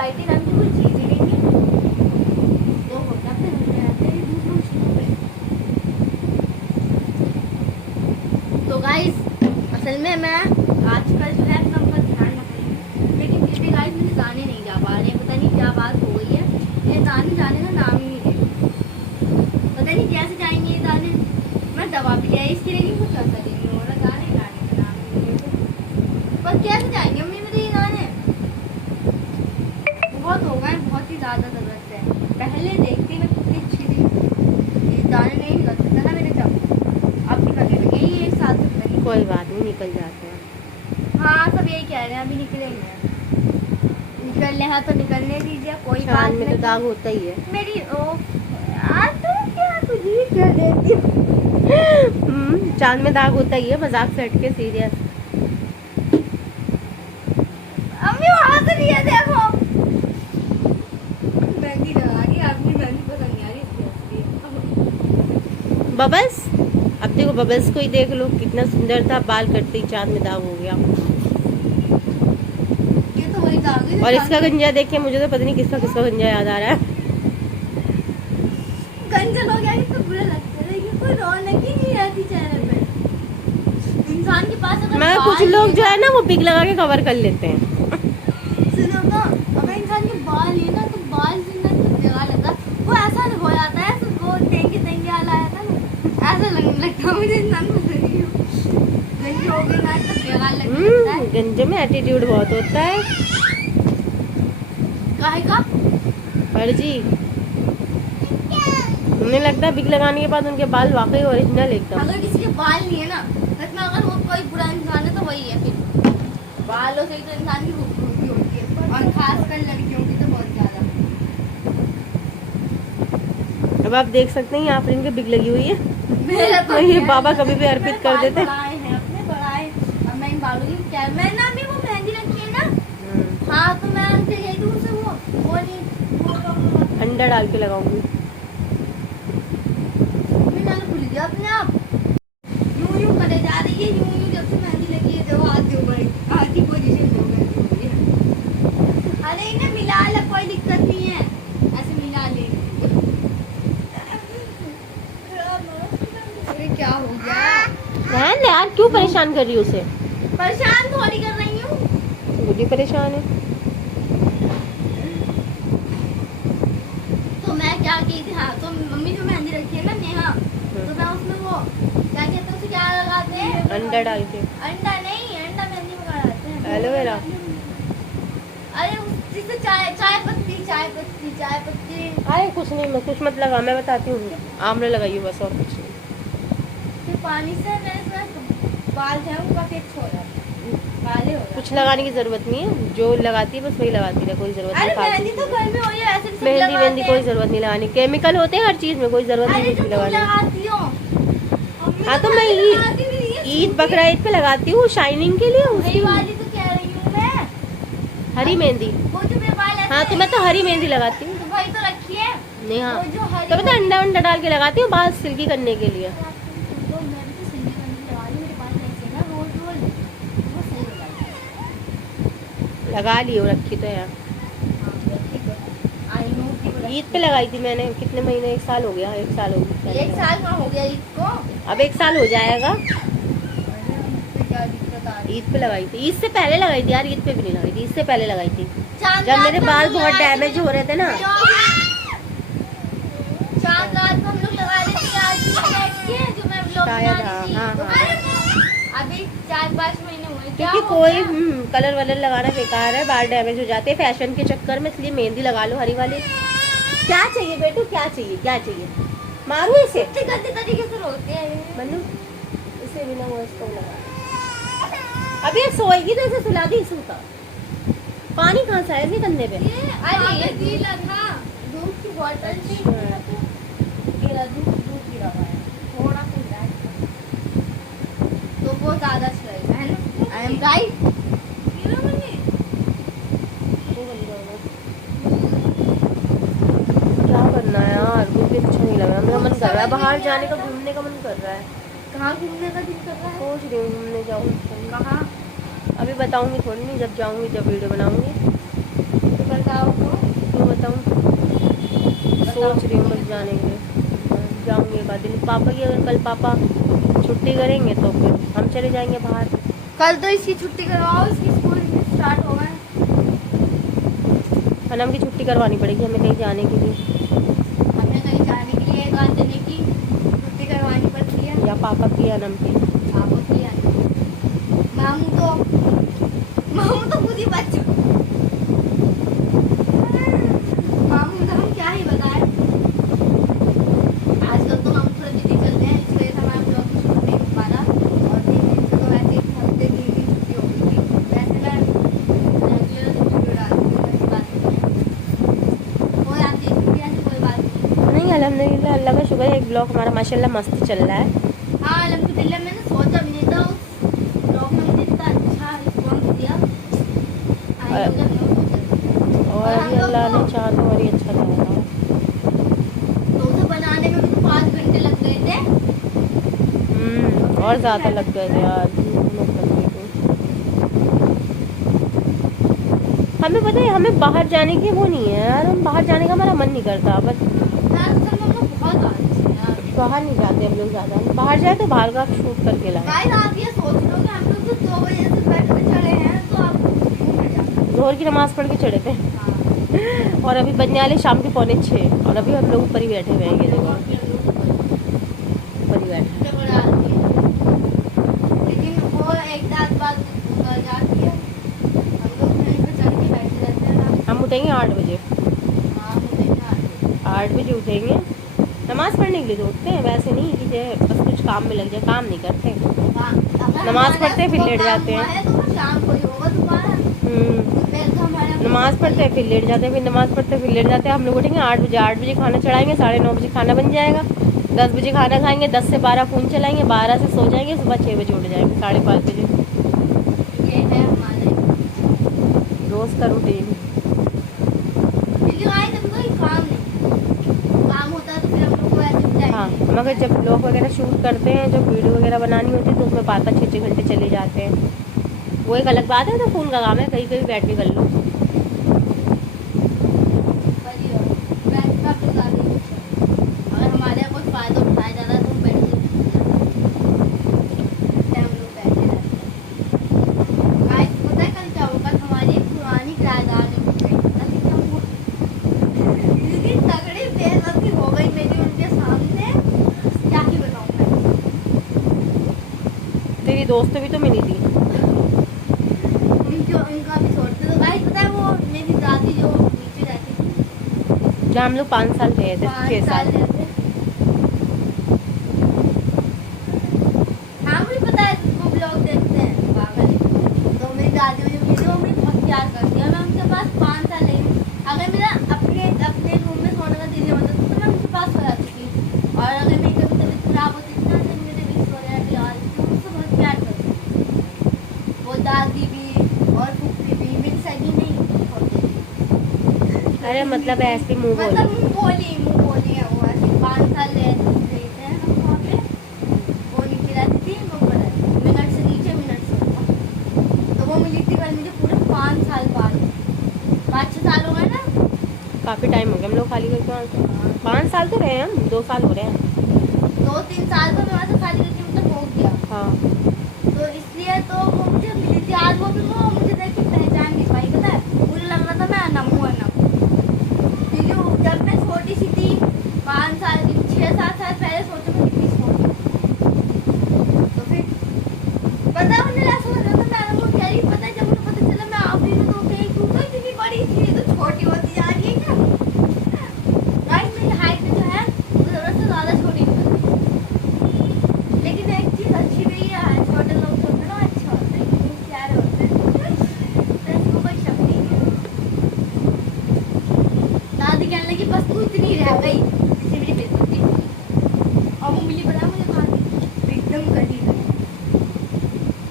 Excited हम तो कोई चीज ही लेंगे तो होता फिर हम रहते हैं दूसरों चीजों पे। तो गाइस असल में मैं आजकल जो है अपना बहुत ध्यान रख रही हूँ, लेकिन फिर भी गाइस मुझे गाने नहीं जा पा रहे हैं। पता नहीं क्या बात हो गई है, ये दाने जाने का नाम ही नहीं ले, पता नहीं कैसे जाएंगे ये दाने। मैं दवा भी लिया इसके लिए, कुछ असर ही नहीं हो रहा, दाने जाने का नाम ही नहीं ले, पर कैसे जाएंगे अम्मी मेरे ये दाने। बहुत हो गए, बहुत ही ज्यादा जरूरत है। पहले देखती मैं कितनी अच्छी थी, ये दाने नहीं निकल सकता ना मेरे जब, अब निकलने लगे ये एक साथ से। कोई बात नहीं, निकल जाते हैं। हाँ सब यही कह रहे हैं अभी निकलेंगे, निकलने हैं तो निकलने दीजिए, कोई बात चांद में तो नहीं। दाग होता ही है। मेरी आज तो क्या कुछ ही कर देती हूँ। चांद में दाग होता ही है, मजाक से हटके सीरियस। अम्मी वहाँ से नहीं है, देखो मेहंदी लगा रही है, अपनी मेहंदी पसंद नहीं आ रही इसलिए। बबल्स, अब देखो बबल्स को ही देख लो, कितना सुंदर था, बाल कटते ही चांद में दाग हो गया। ये तो वही दाग है। और इसका गंजा देखिए, मुझे तो पता नहीं किसका किसका गंजा याद आ रहा है। गंजा हो गया तो बुरा लगता है, लेकिन कोई रौनक ही नहीं रहती चेहरे पे इंसान के पास। अगर मैं कुछ लोग जो है ना वो पिक लगा के कवर कर लेते हैं। सुनो तो, अगर इंसान के बाल है ना तो बाल जितना जगह लगता वो ऐसा हो जाता है, वो टेंगे टेंगे वाला आता है ना, ऐसा लगने लगता है मुझे। इंसान को गंजे हो गए ना तो जगह लगता है। गंजे में एटीट्यूड बहुत होता है। काहे का फर्जी उन्हें लगता है पिक लगाने के बाद उनके बाल वाकई ओरिजिनल एकदम। अगर किसी के बाल नहीं है ना, सच में अगर वो कोई बुरा इंसान है तो वही है फिर। बालों से ही तो इंसान की खूबसूरती होती है, और खासकर लड़कियों की तो बहुत ज्यादा। अब आप देख सकते हैं यहाँ पर इनके बिग लगी हुई है। मेरा तो ये है, बाबा कभी भी अर्पित कर देते। बढ़ाए हैं अपने बढ़ाए। अब मैं इन बालों की क्या, मैं ना अभी वो मेहंदी रखी है ना, हाँ तो मैं उनसे यही दूर से वो नहीं वो अंडा डाल के लगाऊंगी। मैंने भूल गया अपने आप। यूं करे जा रही है, यूं जब से मेहंदी लगी है, जब हाथ दो भाई हाथ की पोजीशन हो गई। अरे इन्हें मिला ले, कोई दिक्कत नहीं है, ऐसे मिला ले। अरे क्या हो गया, रहने यार, क्यों परेशान कर रही हो उसे? परेशान थोड़ी कर रही हूँ। वो भी परेशान है। तो मैं क्या की थी, हाँ तो मम्मी जो मेहंदी रखी है ना नेहा, तो मैं उसमें वो क्या कहते हैं उसे, क्या लगाते हैं, अंडा डाल के। अंडा नहीं, अंडा मेहंदी में लगाते हैं, एलोवेरा। अरे जिससे चाय चाय पत्ती चाय पत्ती चाय पत्ती। अरे कुछ नहीं, मैं कुछ मत लगा, मैं बताती हूँ। आमला लगाइए बस, और कुछ नहीं। फिर पानी से मेरे बाल जो है वो काफी अच्छे हो जाते हैं, काले हो जाते कुछ लगाने की जरूरत नहीं है, जो लगाती है बस वही लगाती है, कोई जरूरत हैं। नहीं अरे मेहंदी तो फालतू घर में हो रही है, ऐसे भी सब मेहंदी लगाते वेहंदी हैं। कोई जरूरत नहीं लगाने, केमिकल होते हैं हर चीज में, कोई जरूरत नहीं अरे कुछ तो भी तुम लगाने की। लगाती हो। हाँ तो मैं ईद बकरा ईद पे लगाती हूँ शाइनिंग के लिए वही उसकी। वाली तो कह रही हूँ मैं, हरी मेहंदी। वो जो मेरे बाल ऐसे हाँ तो मैं तो हरी मेहंदी लगाती हूँ। तो वही तो रखी है, नहीं हाँ, वो जो हरी तो मैं तो अंडा अंडा डाल के लगाती हूँ बाल सिल्की करने के लिए। तो मैं भी तो सिल्की करने लगा रही हूँ, मेरे बाल ऐसे ना रोल रोल वो सही हो जाएगा। लगा ली हो रखी तो यार, ईद पे लगाई थी मैंने, कितने महीने, 1 साल हो गया, 1 साल हो गया। एक साल का हो गया इसको, अब 1 साल हो जाएगा। क्या दिक्कत आ रही ईद पे लगाई थी, ईद से पहले लगाई थी यार, ईद पे भी नहीं लगाई थी, ईद से पहले लगाई थी चांद जब रात मेरे को बाल हम बहुत लोग डैमेज हो रहे थे ना। चांद रात को हम लोग लगा रहे थे आज की बैठ के, जो मैं व्लॉग बना शायद, रही थी। हाँ, हाँ, अभी 4-5 महीने हुए, क्या क्योंकि हो कोई गया? कलर वलर लगाना बेकार है, बाल डैमेज हो जाते हैं फैशन के चक्कर में, इसलिए मेहंदी लगा लो हरी वाली। क्या चाहिए बेटू, क्या चाहिए, क्या चाहिए, मारू इसे? इतने गंदे तरीके से रोते हैं। मनु इसे बिना वो इसको लगा। अभी ये सोएगी तो इसे सुला दी, सूता। पानी कहाँ से आया इसके कंधे पे? अरे ये गीला था, दूध की बोतल थी, गीला दूध गिरा हुआ है, थोड़ा सा है तो वो ज्यादा अच्छा लगेगा, है ना? I am right. क्या करना है यार, मुझे अच्छा नहीं लग रहा, मेरा मन कर रहा है बाहर जाने का, घूमने का मन कर रहा है। कहाँ घूमने का दिल कर रहा है? सोच रही हूँ घूमने जाऊँ। कहाँ? अभी बताऊंगी थोड़ी नहीं, जब जाऊंगी, जब वीडियो बनाऊंगी। तो बताओ तो। क्यों बताऊँ? सोच रही हूँ बस जाने के लिए, जाऊँगी एक आध दिन। पापा की अगर कल पापा छुट्टी करेंगे तो फिर हम चले जाएंगे बाहर। कल तो इसकी छुट्टी करवाओ, इसकी स्कूल स्टार्ट हो गए। अनम की छुट्टी करवानी पड़ेगी हमें कहीं जाने के लिए, हमें कहीं जाने के लिए एक आध दिन की छुट्टी करवानी पड़ती है। या पापा की या अनम की। आप होती है मामू तो खुद ही बच्चों, मामू तो हम क्या ही बताएं। आजकल तो हम थोड़ा बिजी चलते हैं, इस वजह से हमारा ब्लॉग भी शूट नहीं हो पा रहा। और 3 दिन से तो वैसे एक हफ्ते की भी छुट्टी हो गई थी। वैसे मैं रेगुलर वीडियो डालती हूँ, ऐसी बात नहीं है। हो जाती है छुट्टी, ऐसी कोई बात नहीं। नहीं अल्हम्दुलिल्लाह, अल्लाह का शुक्र है, एक ब्लॉग हमारा माशाल्लाह मस्त चल रहा है। हाँ अल्हम्दुलिल्लाह, मैंने सोचा भी नहीं था उस ब्लॉग में मुझे इतना अच्छा रिस्पॉन्स दिया। और अभी अल्लाह ने चाहा तो और ही अच्छा करेगा। तो उसे बनाने में भी तो 5 घंटे लग गए थे। और ज़्यादा लग गए थे यार, हमें पता है हमें बाहर जाने की वो नहीं है यार, हम बाहर जाने का हमारा मन नहीं करता, बस यार असल में हम लोग बहुत आलसी हैं यार। बाहर नहीं जाते हम लोग ज़्यादा। बाहर जाए तो बाहर का शूट करके लाए। गाइस आप ये सोच लो कि हम लोग तो 2 बजे से बेड पे चढ़े हैं, तो आप घूमने जाते जोहर की नमाज़ पढ़ के चढ़े थे हैं। हाँ। और अभी बजने वाले शाम के 5:45 और अभी हम लोग ऊपर ही बैठे हुए हैं, ये देखो ऊपर ही बैठे। सबसे बड़ा आदमी है। लेकिन वो एक रात बाद उतर जाती है, हम लोग कहीं पे चढ़ के बैठे रहते हैं ना। हम उठेंगे 8 बजे, हाँ मुझे नहीं 8 बजे उठेंगे, नमाज़ पढ़ने के लिए तो उठते हैं, वैसे नहीं कि जो बस कुछ काम में लग जाए, काम नहीं करते। नमाज पढ़ते हैं, फिर लेट जाते हैं। तो शाम को ही होगा दोबारा। फिर तो हमारा नमाज पढ़ते हैं फिर लेट जाते हैं, फिर नमाज पढ़ते हैं फिर लेट जाते हैं। हम लोग उठेंगे 8 बजे, 8 बजे खाना चढ़ाएंगे, 9:30 बजे खाना बन जाएगा, 10 बजे खाना खाएंगे, 10 से 12 फ़ोन चलाएंगे, 12 से सो जाएंगे, सुबह 6 बजे उठ जाएंगे, 5:30 बजे। ये है हमारे रोज़ का रूटीन। क्योंकि गाइस अभी कोई काम नहीं, काम होता है तो फिर हम लोग को ऐसे भी हाँ टाइम मगर जब ब्लॉग वगैरह शूट करते हैं, जब वीडियो वगैरह बनानी होती है तो उसमें 5-6 घंटे चले जाते हैं, वो एक अलग बात है। तो फ़ोन का काम है, कहीं कहीं बैठ के कर लो। अगर हमारे यहाँ कोई फायदा उठाया जा रहा है तो हम बैठ के हम लोग बैठे रहते हैं। गाइस पता है कल क्या होगा, हमारी एक पुरानी किराएदार ने मुझसे पता नहीं क्या हुआ, इतनी तगड़ी बेइज्जती हो गई मेरी उनके सामने, क्या ही बताऊं मैं। तेरी दोस्त भी तो मिली थी। उनका भी छोड़ते तो गाइस पता है वो मेरी दादी जो नीचे रहती थी, जहाँ हम लोग 5 साल रहे थे, 6 साल। रहते। हाँ मुझे पता है वो ब्लॉग देखते हैं पागल है। तो मेरी दादी मुझे मिली, वो मुझे बहुत प्यार करती है। मैं उनके पास 5 साल रही हूँ। अगर मेरा अपने रूम में सोने का दिल नहीं होता तो मैं उनके पास सो जाती थी। और अगर मेरी कभी तबीयत खराब होती थी ना तो मेरे विक्स वगैरह भी आ रही थी, मुझसे बहुत प्यार करती थी। वो दादी भी और फूफी भी मेरी सगी नहीं होती थी। अरे मतलब ऐसे मुँह बोलो। मतलब मुँह बोली है वो ऐसे 5 साल रहे थे हम वहाँ पे। वो नीचे रहती थी, मैं ऊपर रहती थी, मिनट से नीचे मिनट से ऊपर। तो वो मिली थी कल मुझे पूरे 5 साल बाद, 5-6 साल हो गए ना। काफ़ी टाइम हो गया हम लोग खाली करके वहाँ से। 5 साल तो रहे हैं हम, 2 साल हो रहे हैं। 2-3 साल तो मैं वहाँ से खाली करके मतलब हो गया। हाँ तो इसलिए तो वो मुझे मिली थी आज, वो भी वो मुझे देख के पहचान नहीं पाई। पता है मुझे लग रहा था मैं अनम हूँ, क्योंकि जब मैं छोटी सी थी 5 साल की, 6-7 साल पहले सोचो मैं कितनी छोटी थी। तो फिर पता है मुझे ऐसा लग रहा था मैं अनम हूँ, क्या ही पता है जब मुझे पता चला मैं आप ही में तो कहीं तू तो इतनी बड़ी थी, तो छोटी होती जा रही है क्या। गाइस मेरी हाइट में जो है वो जरूरत से ज़्यादा छोटी नहीं लगती। लेकिन एक चीज़ अच्छी भी है, छोटे लोग जो होते हैं ना अच्छे होते हैं, क्योंकि प्यारे होते हैं, तो इसको कोई शक नहीं है। दादी कहने लगी बस तू इतनी रह गई, इससे मेरी बेइज्जती हुई। और वो मिली पता मुझे कहाँ थी, एकदम गली में।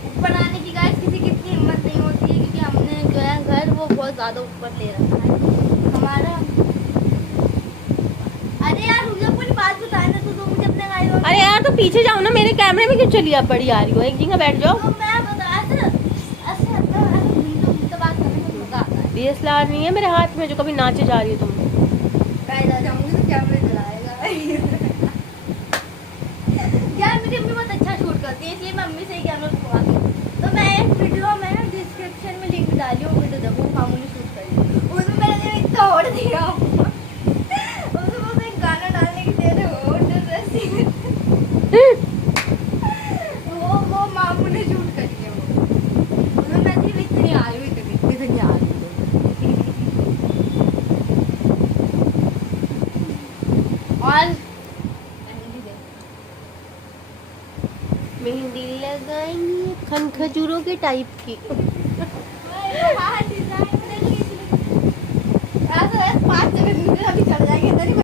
ऊपर आने की गाइस किसी की इतनी हिम्मत नहीं होती है, क्योंकि हमने जो है घर वो बहुत ज़्यादा ऊपर ले रखा है हमारा। अरे यार रुक जा, पूरी बात बताना तो मुझे अपने गाड़ी में। अरे यार तो पीछे जाओ ना, मेरे कैमरे में क्यों चली आप बड़ी आ रही हो, एक जगह बैठ जाओ। तो मैं बता ऐसे ऐसे घूमते घूमते बात करने में मजा आता है। DSLR नहीं है मेरे हाथ में जो कभी नाचे जा रही हो तुम। गाइस आ जाऊंगी तो कैमरे चलाएगा। यार मेरी मम्मी बहुत अच्छा शूट करती है, इसलिए मैं मम्मी से ही कैमरा दिखवाती हूँ। तो मैं एक वीडियो में डिस्क्रिप्शन में लिंक डाली हूँ, वीडियो देखो, मामूली शूट करी, उसमें मैंने इतना और दिया उसमें बस एक गाना डालने की देर है, वो मामू ने शूट करी है वो, उसमें मैं सिर्फ इतनी आई हुई थी, इतनी आ रही और मेहंदी लगाएंगे खन खजूरों के टाइप की। हाँ डिजाइन ऐसा 5 सेकंड में अभी चल जाएंगे।